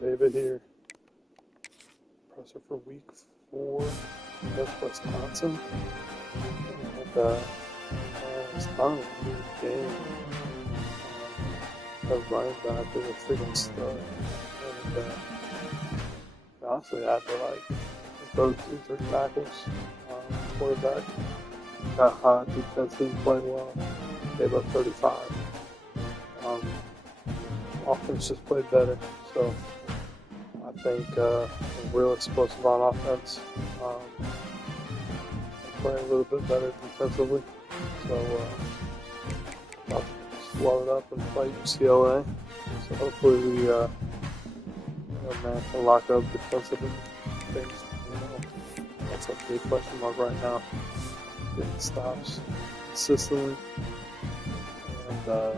David here. Presser for week 4 against Wisconsin. And it's kind of a weird game. The running back is a freaking stud. And honestly, I had to throw 2-3 tackles. Quarterback got hot, defense didn't play well. Gave up 35. Offense just played better. So I think real explosive on offense. Playing a little bit better defensively. So I'll swell it up and fight UCLA. So hopefully we can lock up defensively. Things, that's a big question mark right now. Getting stops consistently. And the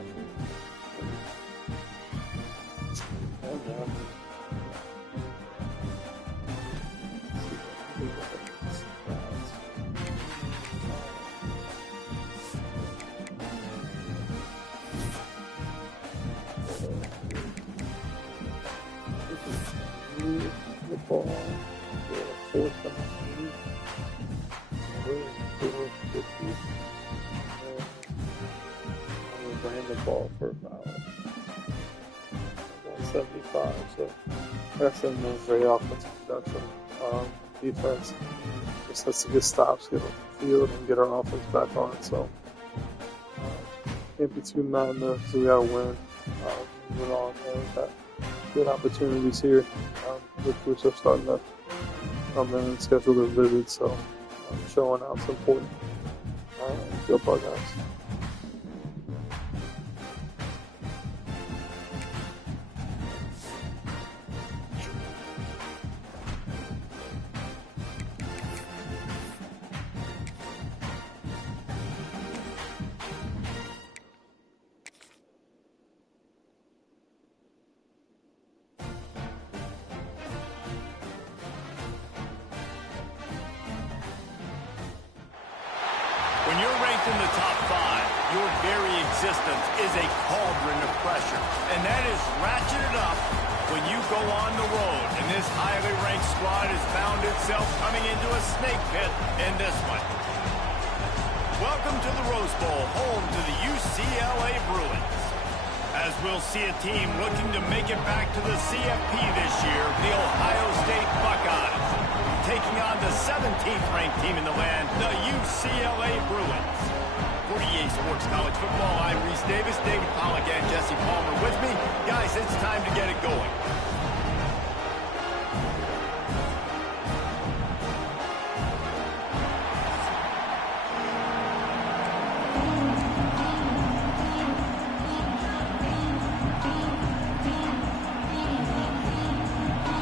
ball, 4th and 8. Really 50. We ran the ball for about 175. So that's a great offensive production. Defense just has to get stops, get off the field, and get our offense back on. So can't be too mad in there because we got to win. Moving on, we've got good opportunities here. Recruits are starting to come in and schedule their visits, so showing out's important. Go Buckeyes. When you're ranked in the top 5, your very existence is a cauldron of pressure. And that is ratcheted up when you go on the road. And this highly ranked squad has found itself coming into a snake pit in this one. Welcome to the Rose Bowl, home to the UCLA Bruins. As we'll see a team looking to make it back to the CFP this year, the Ohio State Buckeyes, taking on the 17th ranked team in the land, the UCLA Bruins. For EA Sports College Football, I'm Reese Davis, David Pollack, and Jesse Palmer with me. Guys, it's time to get it going.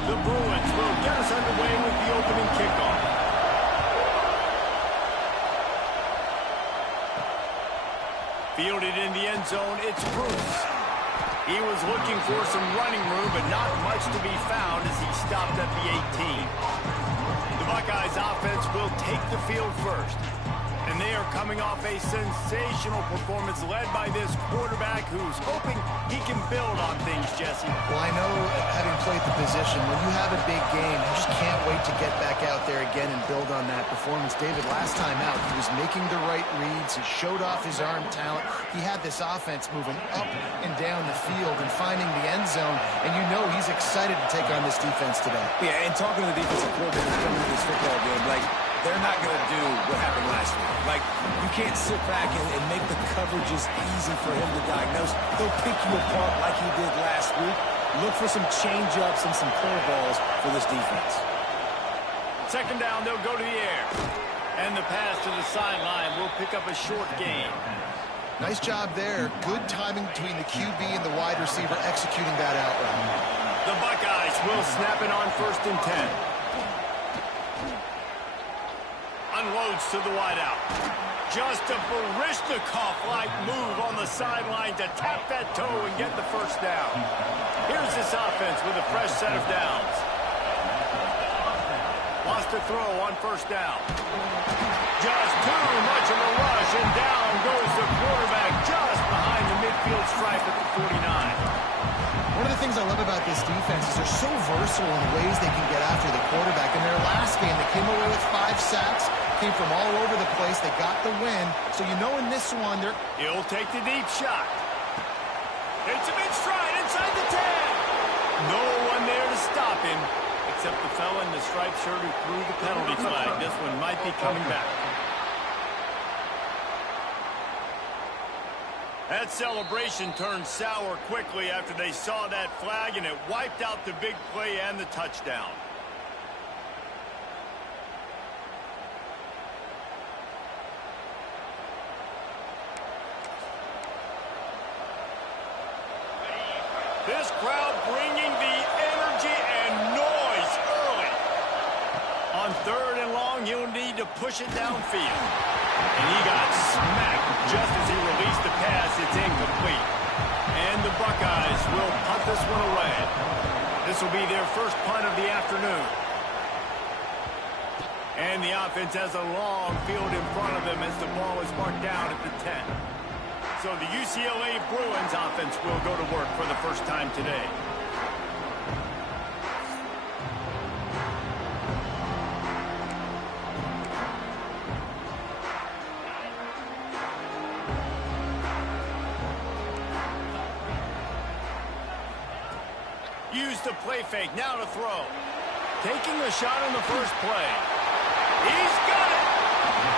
The Bruins will get us underway with the opening kickoff. Fielded in the end zone, it's Bruce. He was looking for some running room, but not much to be found as he stopped at the 18. The Buckeyes offense will take the field first. And they are coming off a sensational performance led by this quarterback who's hoping he can build on things, Jesse. Well, I know, having played the position, when you have a big game, you just can't wait to get back out there again and build on that performance. David, last time out, he was making the right reads. He showed off his arm talent. He had this offense moving up and down the field and finding the end zone. And you know he's excited to take on this defense today. Yeah, and talking to the defensive coordinator coming to this football game, they're not going to do what happened last week. You can't sit back and make the coverages easy for him to diagnose. He'll pick you apart like he did last week. Look for some change-ups and some curveballs for this defense. Second down, they'll go to the air. And the pass to the sideline will pick up a short gain. Nice job there. Good timing between the QB and the wide receiver executing that out route. The Buckeyes will snap it on 1st and 10. Unloads to the wideout. Just a Barishnikov-like move on the sideline to tap that toe and get the first down. Here's this offense with a fresh set of downs. Wants to throw on 1st down. Just too much of a rush, and down goes the quarterback just behind the midfield stripe at the 49. One of the things I love about this defense is they're so versatile in ways they can get after the quarterback. In their last game, they came away with 5 sacks, came from all over the place. They got the win. So you know in this one, he'll take the deep shot. It's a mid-stride inside the 10. No one there to stop him, except the fella in the striped shirt who threw the penalty flag. This one might be coming back. That celebration turned sour quickly after they saw that flag, and it wiped out the big play and the touchdown. This crowd bringing the energy and noise early. On 3rd and long, he'll need to push it downfield. And he got smacked just as he released the pass. It's incomplete. And the Buckeyes will punt this one away. This will be their first punt of the afternoon. And the offense has a long field in front of them as the ball is marked down at the 10. So the UCLA Bruins offense will go to work for the first time today. Use the play fake, now to throw. Taking a shot on the first play. He's got it!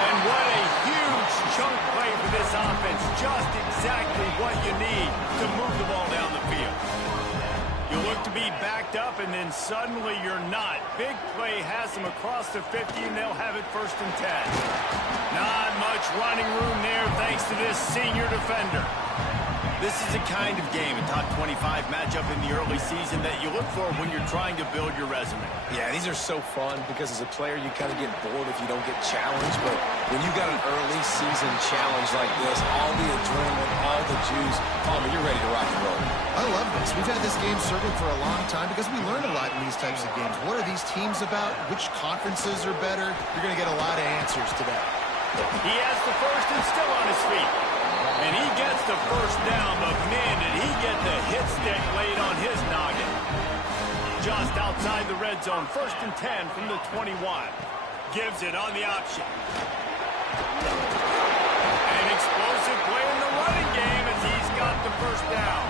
And what a huge chunk play for this offense. Just exactly what you need to move the ball down the field. You look to be backed up, and then suddenly you're not. Big play has them across the 50, and they'll have it 1st and 10. Not much running room there thanks to this senior defender. This is the kind of game, a top 25 matchup in the early season that you look for when you're trying to build your resume. Yeah, these are so fun because as a player, you kind of get bored if you don't get challenged. But when you got an early season challenge like this, all the adrenaline, all the juice, Palmer, you're ready to rock and roll. I love this. We've had this game circled for a long time because we learn a lot in these types of games. What are these teams about? Which conferences are better? You're going to get a lot of answers to that. He has the first and still on his feet. And he gets the first down, but man, did he get the hit stick laid on his noggin. Just outside the red zone, 1st and 10 from the 21. Gives it on the option. An explosive play in the running game as he's got the first down.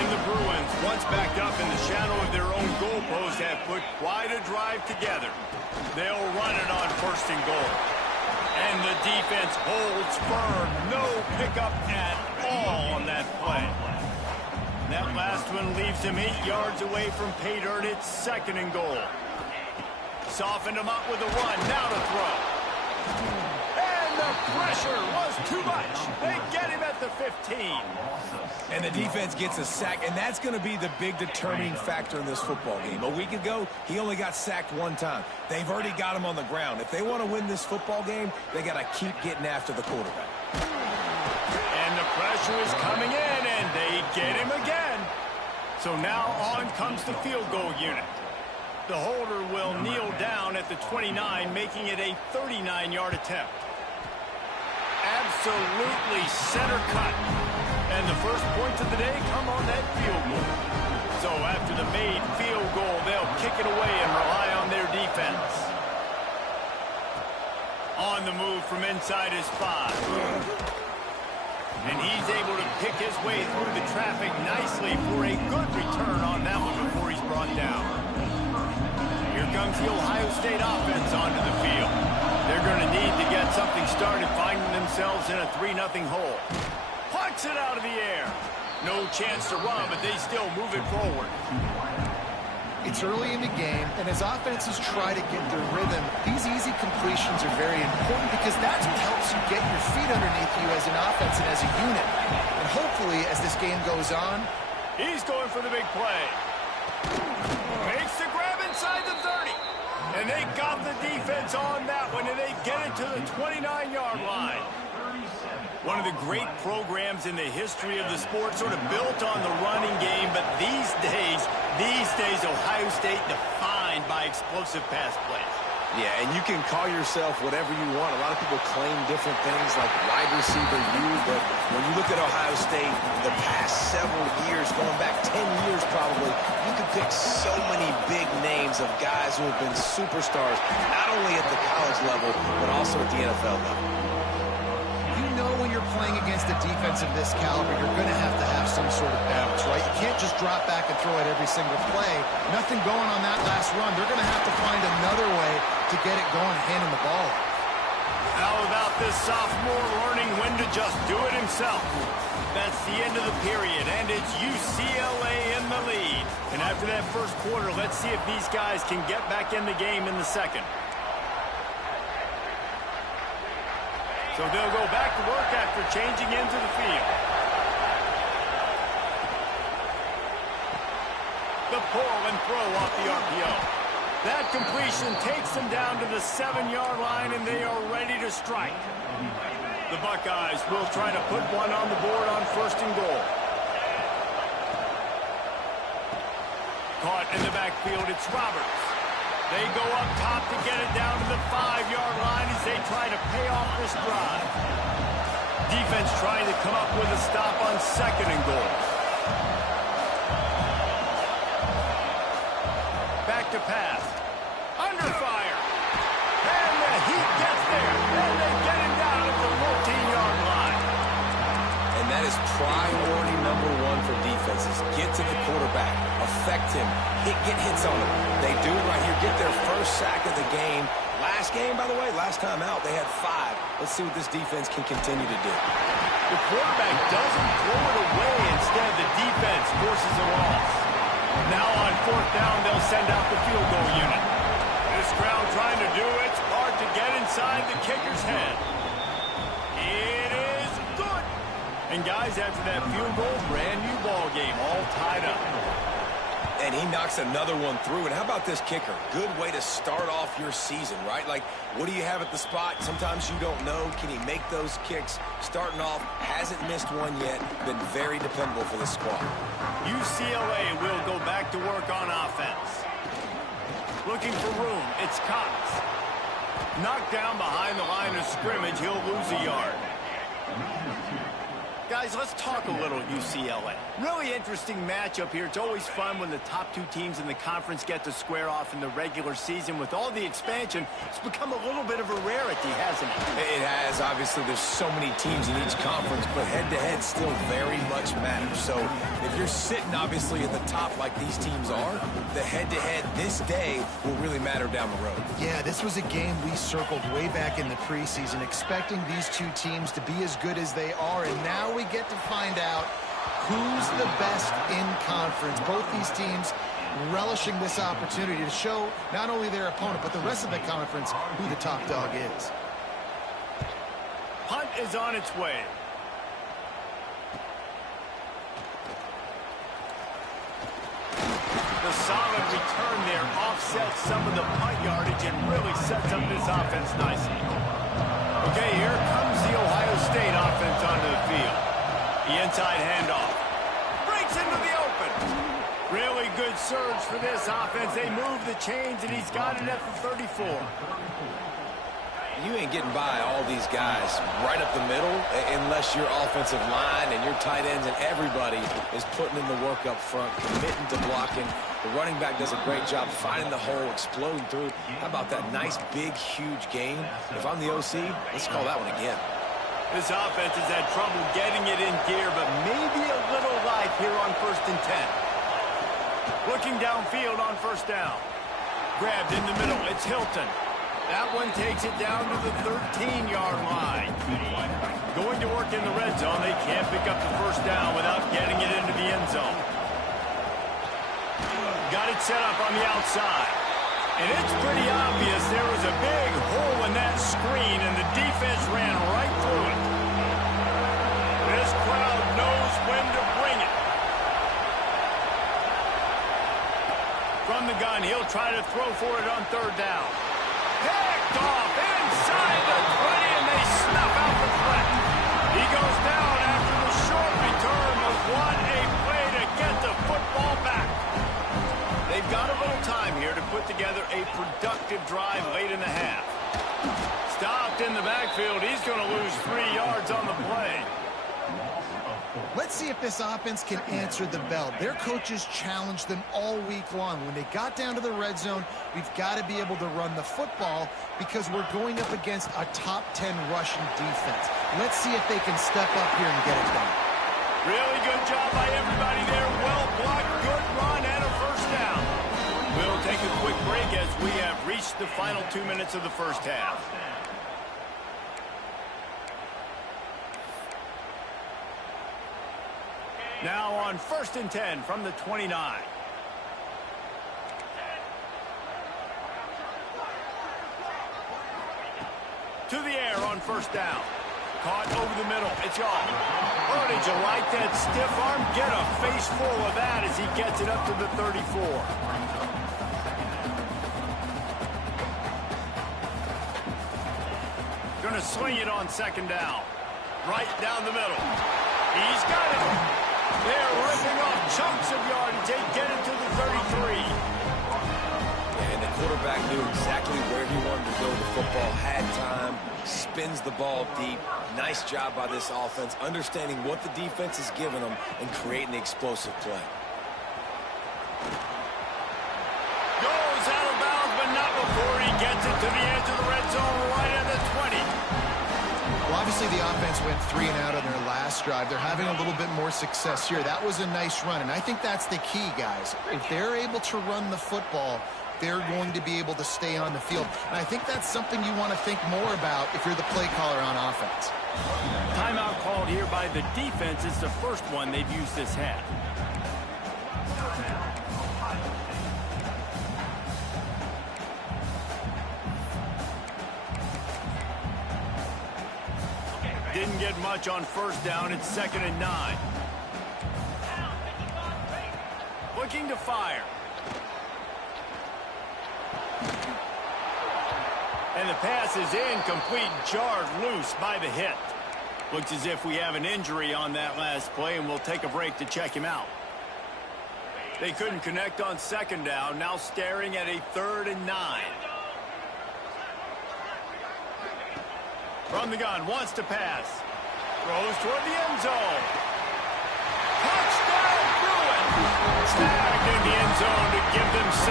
And the Bruins, once backed up in the shadow of their own goalpost, have put quite a drive together. They'll run it on 1st and goal. And the defense holds firm. No pickup at all on that play. That last one leaves him 8 yards away from pay dirt. It's 2nd and goal. Softened him up with a run. Now to throw. And the pressure was too much. They get him at the 15. And the defense gets a sack, and that's going to be the big determining factor in this football game. A week ago, he only got sacked 1 time. They've already got him on the ground. If they want to win this football game, they got to keep getting after the quarterback. And the pressure is coming in, and they get him again. So now on comes the field goal unit. The holder will kneel down at the 29, making it a 39-yard attempt. Absolutely center cut. And the first points of the day come on that field goal. So after the made field goal, they'll kick it away and rely on their defense. On the move from inside his 5. And he's able to pick his way through the traffic nicely for a good return on that one before he's brought down. Here comes the Ohio State offense onto the field. They're going to need to get something started, finding themselves in a 3-0 hole. Punts it out of the air. No chance to run, but they still move it forward. It's early in the game, and as offenses try to get their rhythm, these easy completions are very important because that's what helps you get your feet underneath you as an offense and as a unit. And hopefully, as this game goes on, he's going for the big play. Makes the grab inside the 30. And they got the defense on that one, and they get it to the 29-yard line. One of the great programs in the history of the sport, sort of built on the running game, but these days, Ohio State defined by explosive pass plays. Yeah, and you can call yourself whatever you want. A lot of people claim different things like wide receiver U, but when you look at Ohio State the past several years, going back 10 years probably, you could pick so many big names of guys who have been superstars, not only at the college level, but also at the NFL level. You know when you're playing against a defense of this caliber, you're going to have some sort of balance, right? You can't just drop back and throw it every single play. Nothing going on that last run. They're going to have to find another way to get it going, handing the ball. How about this sophomore learning when to just do it himself? That's the end of the period, and it's UCLA in the lead. And after that first quarter, let's see if these guys can get back in the game in the second. So they'll go back to work after changing into the field. The pull and throw off the RPO. That completion takes them down to the 7-yard line, and they are ready to strike. The Buckeyes will try to put one on the board on 1st and goal. Caught in the backfield, it's Roberts. They go up top to get it down to the 5-yard line as they try to pay off this drive. Defense trying to come up with a stop on 2nd and goal. Back to pass. Under fire. And the Heat gets there. And they get him down at the 14-yard line. And that is priority number 1 for defenses. Get to the quarterback. Affect him. Get hits on him. They do it right here. Get their first sack of the game. Last game, by the way, last time out, they had 5. Let's see what this defense can continue to do. The quarterback doesn't throw it away. Instead, the defense forces a loss. Now on 4th down, they'll send out the field goal unit. This crowd trying to do its part to get inside the kicker's head. It is good. And guys, after that field goal, brand new ball game, all tied up. And he knocks another one through. And how about this kicker? Good way to start off your season, right? Like, what do you have at the spot? Sometimes you don't know. Can he make those kicks? Starting off, hasn't missed one yet. Been very dependable for this squad. UCLA will go back to work on offense. Looking for room, it's Cox. Knocked down behind the line of scrimmage, he'll lose a yard. Guys, let's talk a little UCLA. Really interesting matchup here. It's always fun when the top 2 teams in the conference get to square off in the regular season. With all the expansion, it's become a little bit of a rarity, hasn't it? It has. Obviously, there's so many teams in each conference, but head-to-head still very much matters. So if you're sitting, obviously, at the top like these teams are, the head-to-head this day will really matter down the road. Yeah, this was a game we circled way back in the preseason, expecting these 2 teams to be as good as they are, and now we get to find out who's the best in conference. Both these teams relishing this opportunity to show not only their opponent, but the rest of the conference who the top dog is. Punt is on its way. The solid return there offsets some of the punt yardage and really sets up this offense nicely. Okay, here comes the Ohio State offense onto the field. The inside handoff. Breaks into the open. Really good surge for this offense. They move the chains, and he's got it at the 34. You ain't getting by all these guys right up the middle unless your offensive line and your tight ends and everybody is putting in the work up front, committing to blocking. The running back does a great job finding the hole, exploding through. How about that nice, big, huge gain? If I'm the OC, let's call that one again. This offense has had trouble getting it in gear, but maybe a little life here on 1st and 10. Looking downfield on 1st down. Grabbed in the middle, it's Hilton. That one takes it down to the 13-yard line. Going to work in the red zone. They can't pick up the 1st down without getting it into the end zone. Got it set up on the outside. And it's pretty obvious there was a big hole in that screen, and the defense ran right through it. This crowd knows when to bring it. From the gun, he'll try to throw for it on 3rd down. Picked off inside the 20, and they snuff out the threat. He goes down after the short return, but what a play to get the football back. They've got a little time here to put together a productive drive late in the field. He's going to lose 3 yards on the play. Let's see if this offense can answer the bell. Their coaches challenged them all week long. When they got down to the red zone, we've got to be able to run the football because we're going up against a top 10 rushing defense. Let's see if they can step up here and get it done. Really good job by everybody there. Well blocked, good run, and a first down. We'll take a quick break as we have reached the final 2 minutes of the first half. Now on 1st and 10 from the 29. To the air on 1st down. Caught over the middle. It's gone. Oh, did you like that stiff arm? Get a face full of that as he gets it up to the 34. Going to swing it on 2nd down. Right down the middle. He's got it. They're ripping off chunks of yardage. They get it to the 33. And the quarterback knew exactly where he wanted to go with the football, had time, spins the ball deep. Nice job by this offense, understanding what the defense is giving them and creating the explosive play. Goes out of bounds, but not before he gets it to the edge of the red zone right at the 20. Well, obviously the offense went 3 and out on their last drive. They're having a little bit more success here. That was a nice run, and I think that's the key, guys. If they're able to run the football, they're going to be able to stay on the field. And I think that's something you want to think more about if you're the play caller on offense. Timeout called here by the defense. It's the first one they've used this half. Didn't get much on 1st down. It's 2nd and 9. Looking to fire. And the pass is incomplete, jarred loose by the hit. Looks as if we have an injury on that last play, and we'll take a break to check him out. They couldn't connect on 2nd down, now staring at a 3rd and 9. From the gun, wants to pass. Throws toward the end zone. Touchdown, Bruin! Snagged in the end zone to give them 6.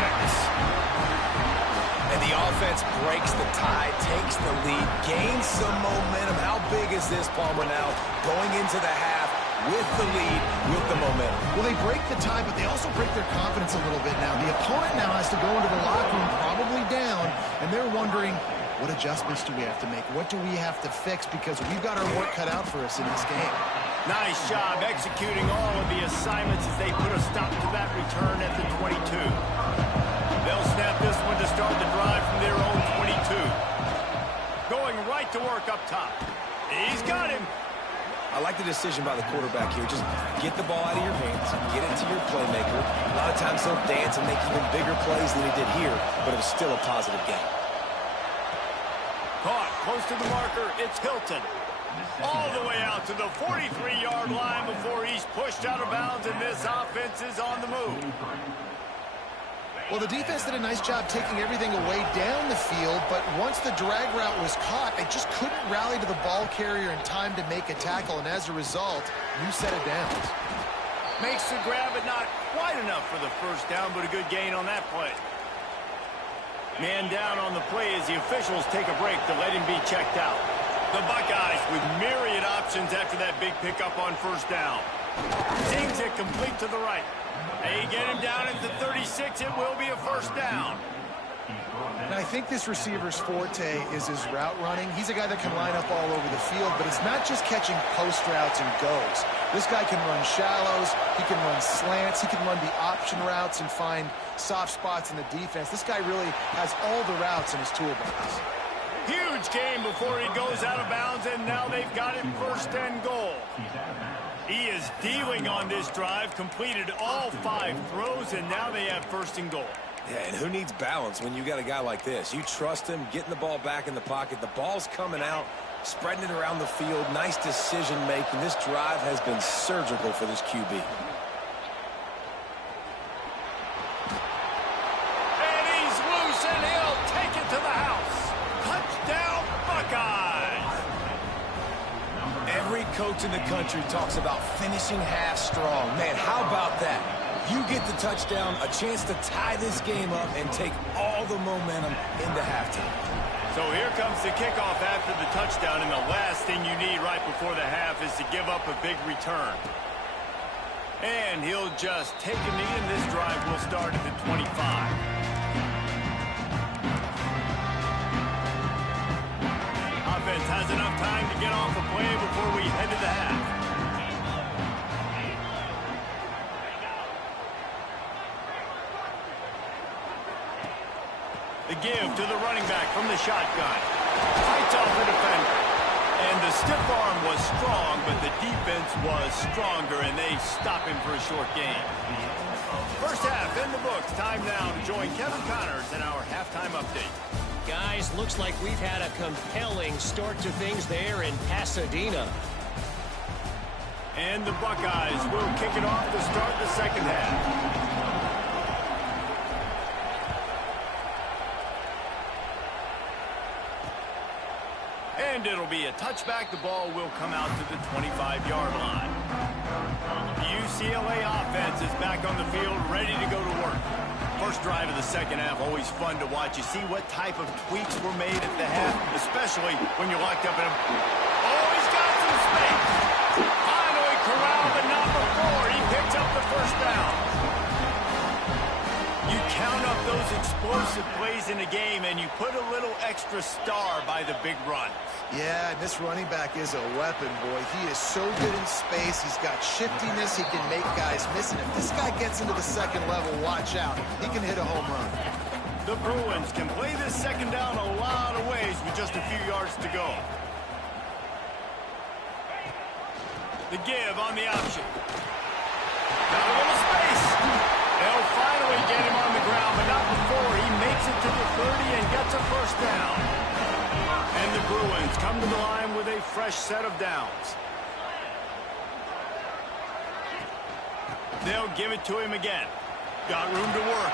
And the offense breaks the tie, takes the lead, gains some momentum. How big is this, Palmer, now going into the half with the lead, with the momentum? Well, they break the tie, but they also break their confidence a little bit now. The opponent now has to go into the locker room probably down, and they're wondering, what adjustments do we have to make? What do we have to fix? Because we've got our work cut out for us in this game. Nice job executing all of the assignments as they put a stop to that return at the 22. They'll snap this one to start the drive from their own 22. Going right to work up top. He's got him. I like the decision by the quarterback here. Just get the ball out of your hands, get it to your playmaker. A lot of times he'll dance and make even bigger plays than he did here, but it was still a positive game. Caught close to the marker. It's Hilton. All the way out to the 43-yard line before he's pushed out of bounds, and this offense is on the move. Well, the defense did a nice job taking everything away down the field, but once the drag route was caught, they just couldn't rally to the ball carrier in time to make a tackle, and as a result, new set of downs. Makes the grab, but not quite enough for the first down, but a good gain on that play. Man down on the play as the officials take a break to let him be checked out. The Buckeyes with myriad options after that big pickup on 1st down. Zings it complete to the right. They get him down at the 36. It will be a 1st down. And I think this receiver's forte is his route running. He's a guy that can line up all over the field, but it's not just catching post routes and goes. This guy can run shallows, he can run slants, he can run the option routes and find soft spots in the defense. This guy really has all the routes in his toolbox. Huge game before he goes out of bounds, and now they've got him 1st and goal. He is dealing on this drive, completed all 5 throws, and now they have 1st and goal. Yeah, and who needs balance when you got a guy like this? You trust him, getting the ball back in the pocket. The ball's coming out, spreading it around the field. Nice decision-making. This drive has been surgical for this QB. And he's loose, and he'll take it to the house. Touchdown, Buckeyes! coach in the country talks about finishing half strong. Man, how about that? You get the touchdown, a chance to tie this game up and take all the momentum into halftime. So here comes the kickoff after the touchdown, and the last thing you need right before the half is to give up a big return. And he'll just take a knee, and this drive will start at the 25. Offense has enough time to get off a play before we head to the half. The give to the running back from the shotgun. Fights off the defender. And the stiff arm was strong, but the defense was stronger, and they stop him for a short gain. First half in the books. Time now to join Kevin Connors in our halftime update. Guys, looks like we've had a compelling start to things there in Pasadena. And the Buckeyes will kick it off to start the second half. And it'll be a touchback. The ball will come out to the 25-yard line. The UCLA offense is back on the field, ready to go to work. First drive of the second half, always fun to watch. You see what type of tweaks were made at the half, especially when you're locked up in a... Oh, he's got some space. Finally corralled, but not before. He picks up the first down. You count up those explosive plays in a game, and you put a little extra star by the big run. Yeah, this running back is a weapon, boy. He is so good in space. He's got shiftiness. He can make guys miss. And if this guy gets into the second level, watch out. He can hit a home run. The Bruins can play this second down a lot of ways with just a few yards to go. The give on the option. Got a little space. They'll finally get him on the ground, but not before he makes it to the 30 and gets a first down. And the Bruins come to the line with a fresh set of downs. They'll give it to him again. Got room to work.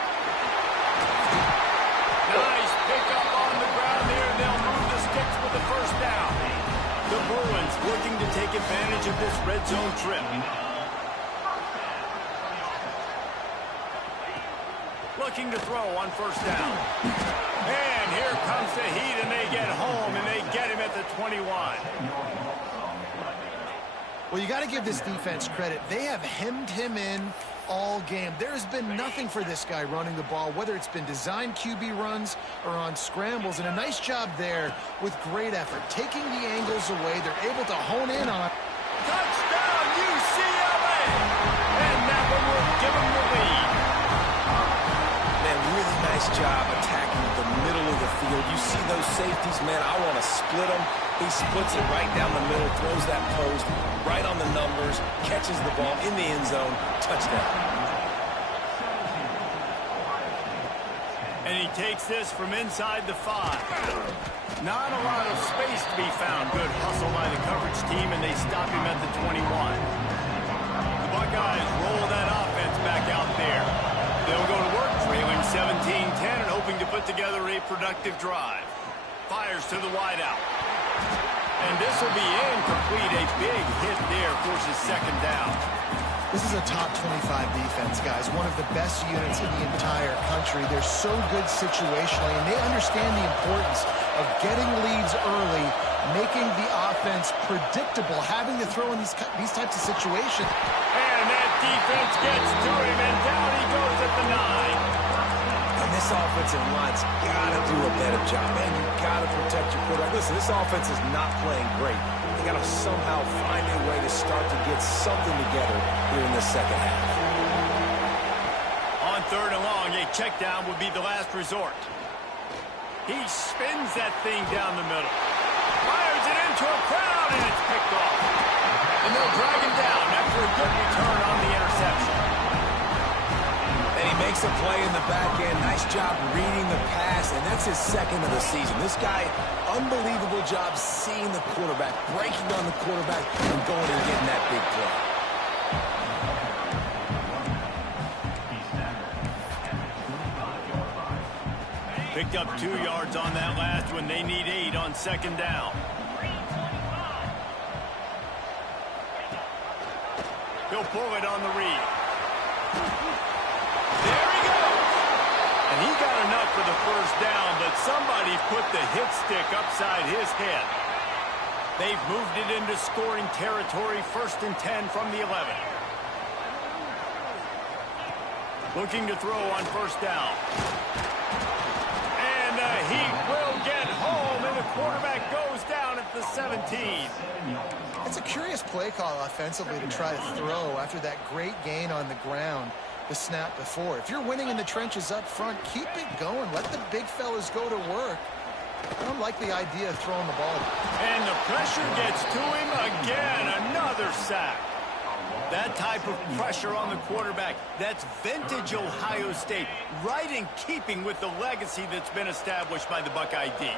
Nice pick up on the ground there. They'll move the sticks with the first down. The Bruins looking to take advantage of this red zone trip. Looking to throw on first down. And here comes the heat, and they get home, and they get him at the 21. Well, you got to give this defense credit. They have hemmed him in all game. There has been nothing for this guy running the ball, whether it's been designed QB runs or on scrambles, and a nice job there with great effort. Taking the angles away, they're able to hone in on. Touchdown, UCLA! And that one will give them the lead. Man, really nice job attacking the middle of the field. You see those safeties, man, I want to split them. He splits it right down the middle, throws that post right on the numbers, catches the ball in the end zone, touchdown. And he takes this from inside the 5. Not a lot of space to be found. Good hustle by the coverage team, and they stop him at the 21. The Buckeyes roll that offense back out there. They'll go to work, trailing 17-10 and hoping to put together a productive drive. Fires to the wideout. And this will be incomplete. A big hit there, forces second down. This is a top 25 defense, guys. One of the best units in the entire country. They're so good situationally, and they understand the importance of getting leads early, making the offense predictable, having to throw in these types of situations. And that defense gets to him, and down he goes at the 9. And this offensive line's got to do a better job, man. You got to protect your quarterback. Listen, this offense is not playing great. They got to somehow find a way to start to get something together here in this second half. On third and long, a check down would be the last resort. He spins that thing down the middle. Fires it into a crowd, and it's picked off. And they'll drag him down after a good return on the interception. And he makes a play in the back end. Nice job reading the pass, and that's his second of the season. This guy, unbelievable job seeing the quarterback, breaking on the quarterback, and going and getting that big play. Picked up 2 yards on that last one. They need 8 on second down. He'll pull it on the read. There he goes. And he got enough for the first down, but somebody put the hit stick upside his head. They've moved it into scoring territory, 1st and 10 from the 11. Looking to throw on 1st down. And he will get home, and the quarterback goes down at the 17. It's a curious play call offensively to try to throw after that great gain on the ground the snap before. If you're winning in the trenches up front, keep it going. Let the big fellas go to work. I don't like the idea of throwing the ball. And the pressure gets to him again. Another sack. That type of pressure on the quarterback, that's vintage Ohio State, right in keeping with the legacy that's been established by the Buckeye D.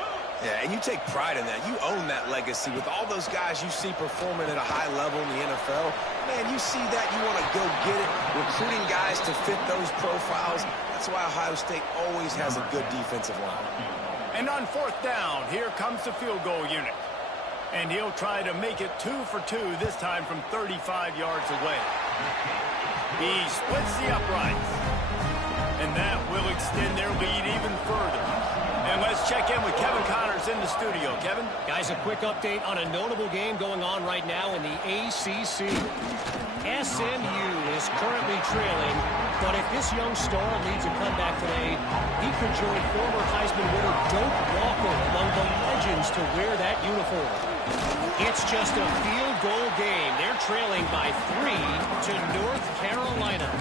Yeah, and you take pride in that. You own that legacy with all those guys you see performing at a high level in the NFL. Man, you see that, you want to go get it, recruiting guys to fit those profiles. That's why Ohio State always has a good defensive line. And on 4th down, here comes the field goal unit. And he'll try to make it 2 for 2, this time from 35 yards away. He splits the uprights. And that will extend their lead even further. And let's check in with Kevin Connors in the studio. Kevin? Guys, a quick update on a notable game going on right now in the ACC. SMU is currently trailing, but if this young star leads a comeback today, he could join former Heisman winner Doak Walker among the legends to wear that uniform. It's just a field goal game. They're trailing by 3 to North Carolina.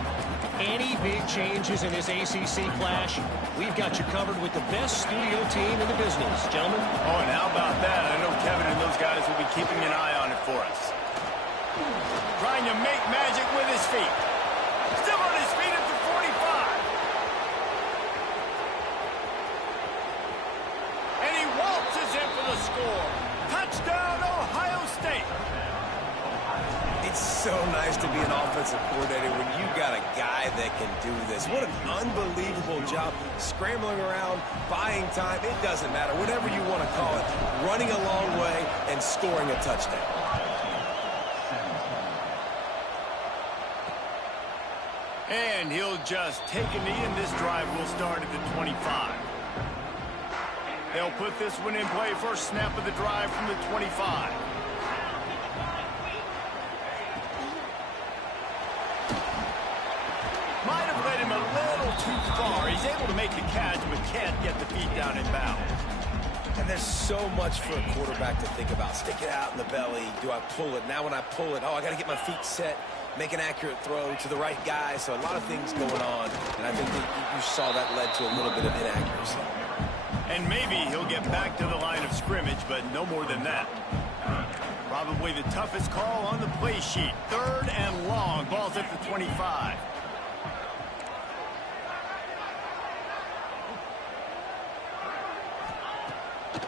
Any big changes in this ACC clash, we've got you covered with the best studio team in the business, gentlemen. Oh, and how about that? I know Kevin and those guys will be keeping an eye on it for us. Trying to make magic with his feet. Still on his feet at the 45. And he waltzes in for the score. Touchdown, Ohio State. It's so nice to be an offensive coordinator when you got a guy that can do this. What an unbelievable job scrambling around, buying time. It doesn't matter, whatever you want to call it, running a long way and scoring a touchdown. And he'll just take a knee, and this drive will start at the 25. They'll put this one in play. First snap of the drive from the 25. Might have led him a little too far. He's able to make the catch, but can't get the feet down in bounds. And there's so much for a quarterback to think about. Stick it out in the belly. Do I pull it? Now when I pull it, I got to get my feet set, make an accurate throw to the right guy. So a lot of things going on, and I think that you saw that led to a little bit of inaccuracy. And maybe he'll get back to the line of scrimmage, but no more than that. Probably the toughest call on the play sheet. 3rd and long. Ball's at the 25.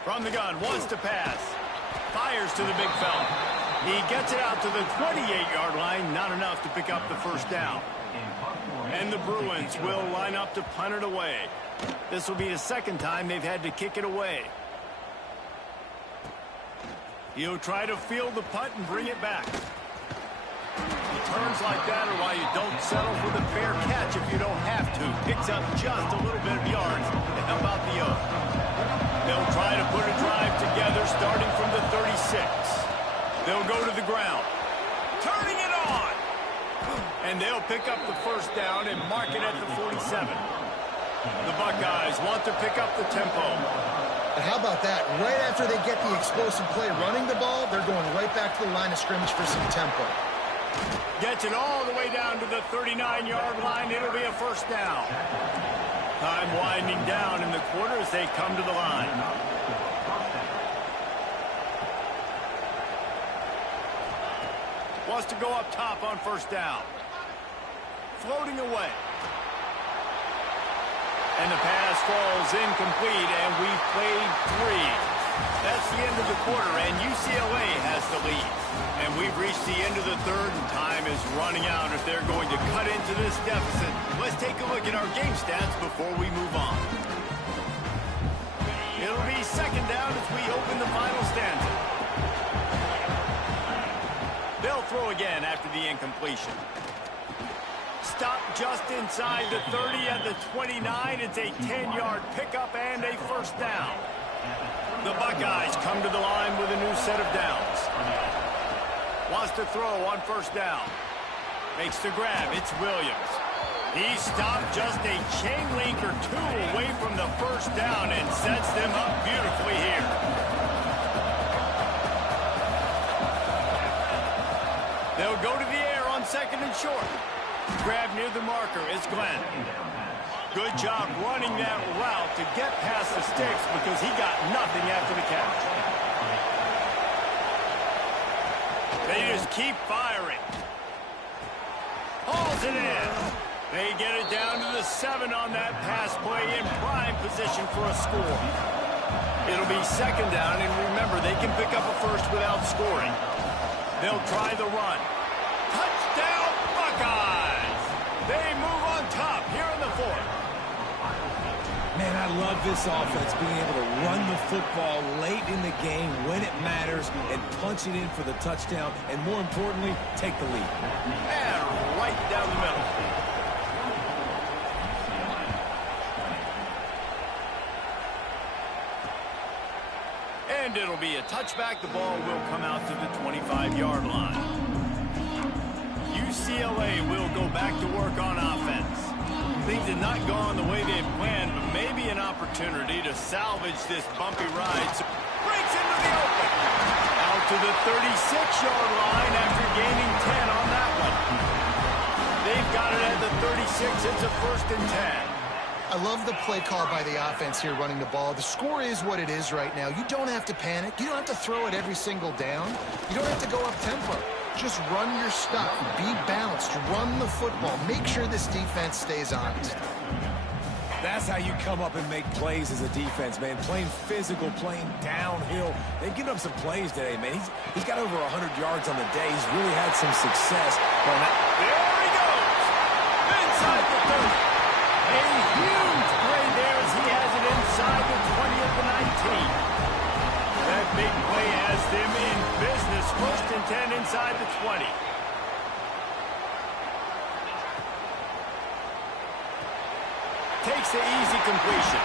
From the gun, wants to pass. Fires to the big fella. He gets it out to the 28-yard line. Not enough to pick up the first down. And the Bruins will line up to punt it away. This will be the 2nd time they've had to kick it away. He'll try to field the punt and bring it back. Returns like that are why you don't settle for the fair catch if you don't have to. Picks up just a little bit of yards to help out the O. They'll try to put a drive together starting from the 36. They'll go to the ground. Turning it on! And they'll pick up the first down and mark it at the 47. The Buckeyes want to pick up the tempo. And how about that? Right after they get the explosive play running the ball, they're going right back to the line of scrimmage for some tempo. Gets it all the way down to the 39-yard line. It'll be a first down. Time winding down in the quarter as they come to the line. Wants to go up top on first down. Floating away. And the pass falls incomplete, and we've played 3. That's the end of the quarter, and UCLA has the lead. And we've reached the end of the 3rd, and time is running out if they're going to cut into this deficit. Let's take a look at our game stats before we move on. It'll be 2nd down as we open the final stanza. They'll throw again after the incompletion. Stop just inside the 30 at the 29. It's a 10-yard pickup and a first down. The Buckeyes come to the line with a new set of downs. Wants to throw on first down. Makes the grab. It's Williams. He stopped just a chain link or two away from the first down and sets them up beautifully here. They'll go to the air on second and short. Grab near the marker is Glenn. Good job running that route to get past the sticks because he got nothing after the catch. They just keep firing. Hauls it in. They get it down to the 7 on that pass play in prime position for a score. It'll be second down, and remember, they can pick up a first without scoring. They'll try the run. Touchdown, Buckeyes! They move on top here in the fourth. Man, I love this offense, being able to run the football late in the game when it matters and punch it in for the touchdown, and more importantly, take the lead. And right down the middle. And it'll be a touchback. The ball will come out to the 25-yard line. UCLA will go back to work on offense. Things have not gone the way they planned, but maybe an opportunity to salvage this bumpy ride. So breaks into the open. Out to the 36-yard line after gaining 10 on that one. They've got it at the 36. It's a first and 10. I love the play call by the offense here running the ball. The score is what it is right now. You don't have to panic. You don't have to throw it every single down. You don't have to go up tempo. Just run your stuff. Be balanced. Run the football. Make sure this defense stays honest. That's how you come up and make plays as a defense, man. Playing physical, playing downhill. They've given up some plays today, man. He's got over 100 yards on the day. He's really had some success. There he goes. Inside the 30. A huge play there as he has it inside the 20 at the 19. That big play has them in business. First and 10 inside the 20. Takes the easy completion.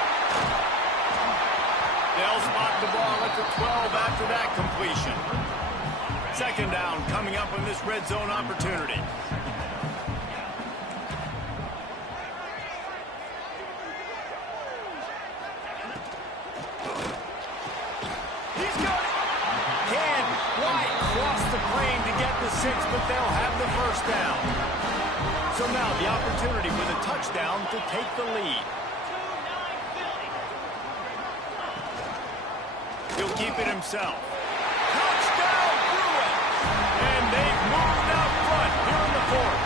They'll spot the ball at the 12 after that completion. Second down coming up on this red zone opportunity. He's got it. Can't quite cross the plane to get the 6, but they'll have the first down. So now the opportunity with a touchdown to take the lead. He'll keep it himself. Touchdown, Bruin! And they've moved out front here in the fourth.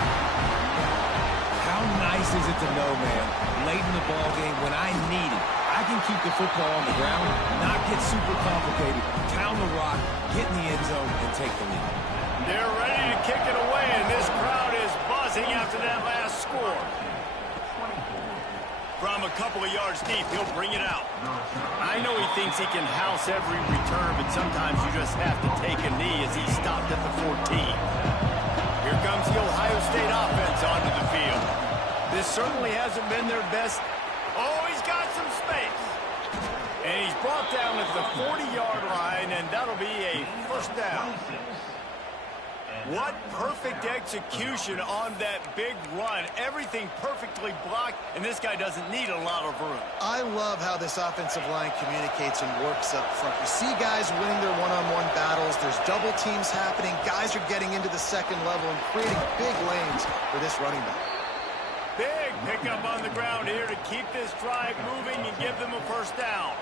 How nice is it to know, man, late in the ball game when I need it, I can keep the football on the ground, not get super complicated, pound the rock, get in the end zone, and take the lead. They're ready to kick it away, and this crowd is buzzing after that last score. From a couple of yards deep, he'll bring it out. I know he thinks he can house every return, but sometimes you just have to take a knee as he stopped at the 14. Here comes the Ohio State offense onto the field. This certainly hasn't been their best. Oh, he's got some space. And he's brought down at the 40-yard line, and that'll be a first down. What perfect execution on that big run. Everything perfectly blocked, and this guy doesn't need a lot of room. I love how this offensive line communicates and works up front. You see guys winning their one-on-one battles. There's double teams happening. Guys are getting into the second level and creating big lanes for this running back. Big pickup on the ground here to keep this drive moving and give them a first down.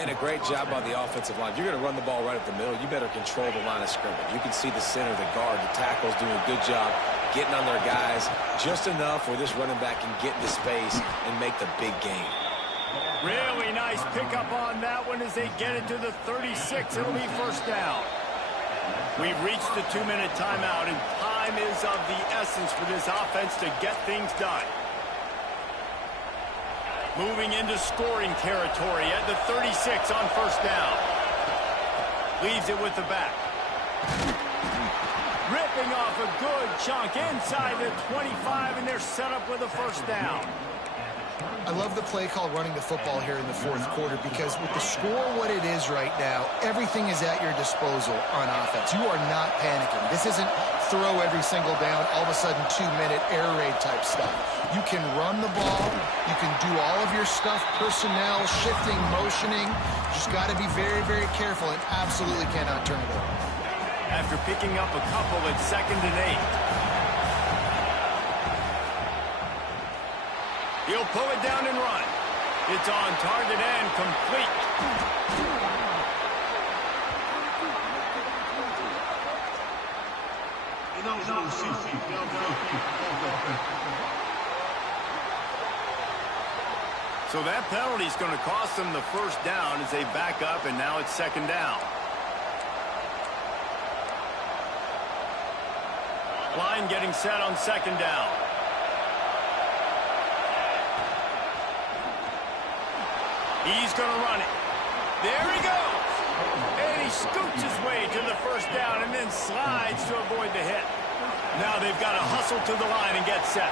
And a great job by the offensive line. If you're going to run the ball right at the middle, you better control the line of scrimmage. You can see the center, the guard, the tackles doing a good job getting on their guys just enough where this running back can get into space and make the big game. Really nice pickup on that one as they get it to the 36. It'll be first down. We've reached the 2-minute timeout, and time is of the essence for this offense to get things done. Moving into scoring territory at the 36 on first down. Leaves it with the back. ripping off a good chunk inside the 25, and they're set up with a first down. I love the play call running the football here in the fourth quarter because with the score what it is right now, everything is at your disposal on offense. You are not panicking. This isn't throw every single down, all of a sudden 2-minute air raid type stuff. You can run the ball. You can do all of your stuff, personnel, shifting, motioning. Just got to be very, very careful and absolutely cannot turn it over. After picking up a couple at 2nd and 8. He'll pull it down and run. It's on target and complete. So that penalty is going to cost them the first down as they back up, and now it's 2nd down. Line getting set on 2nd down. He's going to run it. There he goes. And he scoots his way to the first down and then slides to avoid the hit. Now they've got to hustle to the line and get set.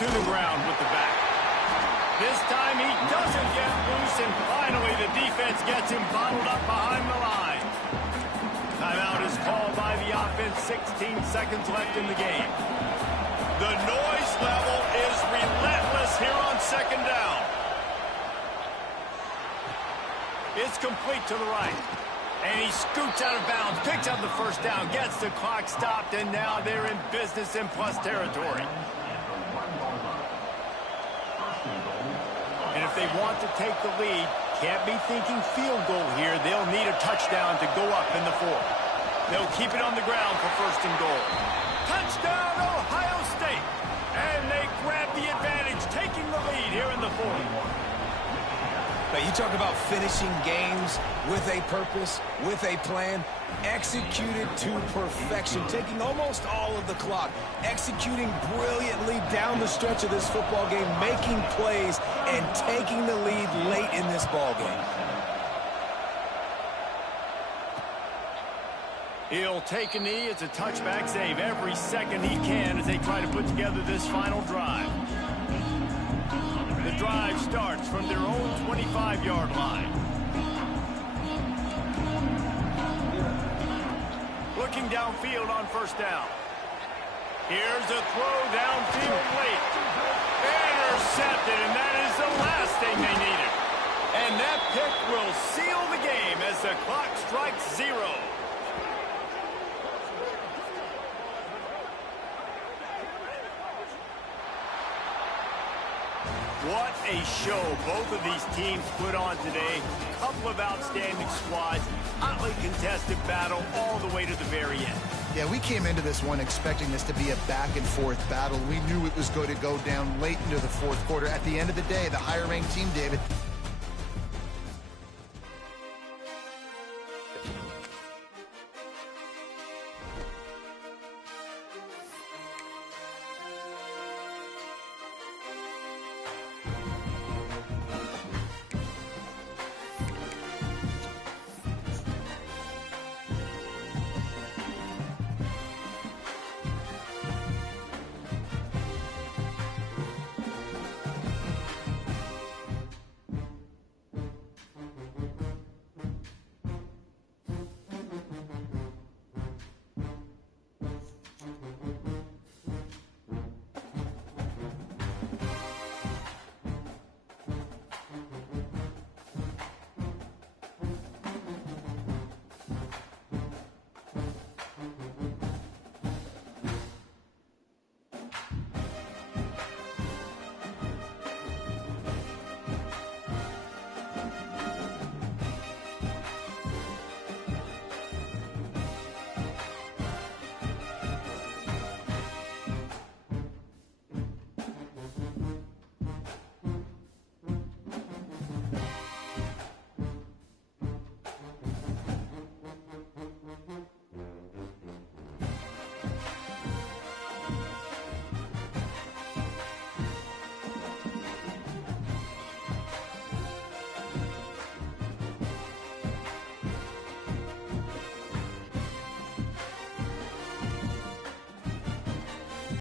To the ground with the back. This time he doesn't get loose, and finally the defense gets him bottled up behind the line. Timeout is called by the offense, 16 seconds left in the game. The noise level is relentless here on 2nd down. It's complete to the right. And he scoots out of bounds, picks up the first down, gets the clock stopped, and now they're in business in plus territory. And if they want to take the lead, can't be thinking field goal here. They'll need a touchdown to go up in the 4th. They'll keep it on the ground for 1st and goal. Touchdown, Ohio State! And they grab the advantage, taking the lead here in the 4th. But you talk about finishing games with a purpose, with a plan, executed to perfection, taking almost all of the clock, executing brilliantly down the stretch of this football game, making plays, and taking the lead late in this ball game. He'll take a knee. It's a touchback save every second he can as they try to put together this final drive. The drive starts from their own 25-yard line. Looking downfield on 1st down. Here's a throw downfield late. Intercepted, and that is the last thing they needed. And that pick will seal the game as the clock strikes 0. What a show both of these teams put on today. A couple of outstanding squads, hotly contested battle all the way to the very end. Yeah, we came into this one expecting this to be a back-and-forth battle. We knew it was going to go down late into the 4th quarter. At the end of the day, the higher-ranked team, David,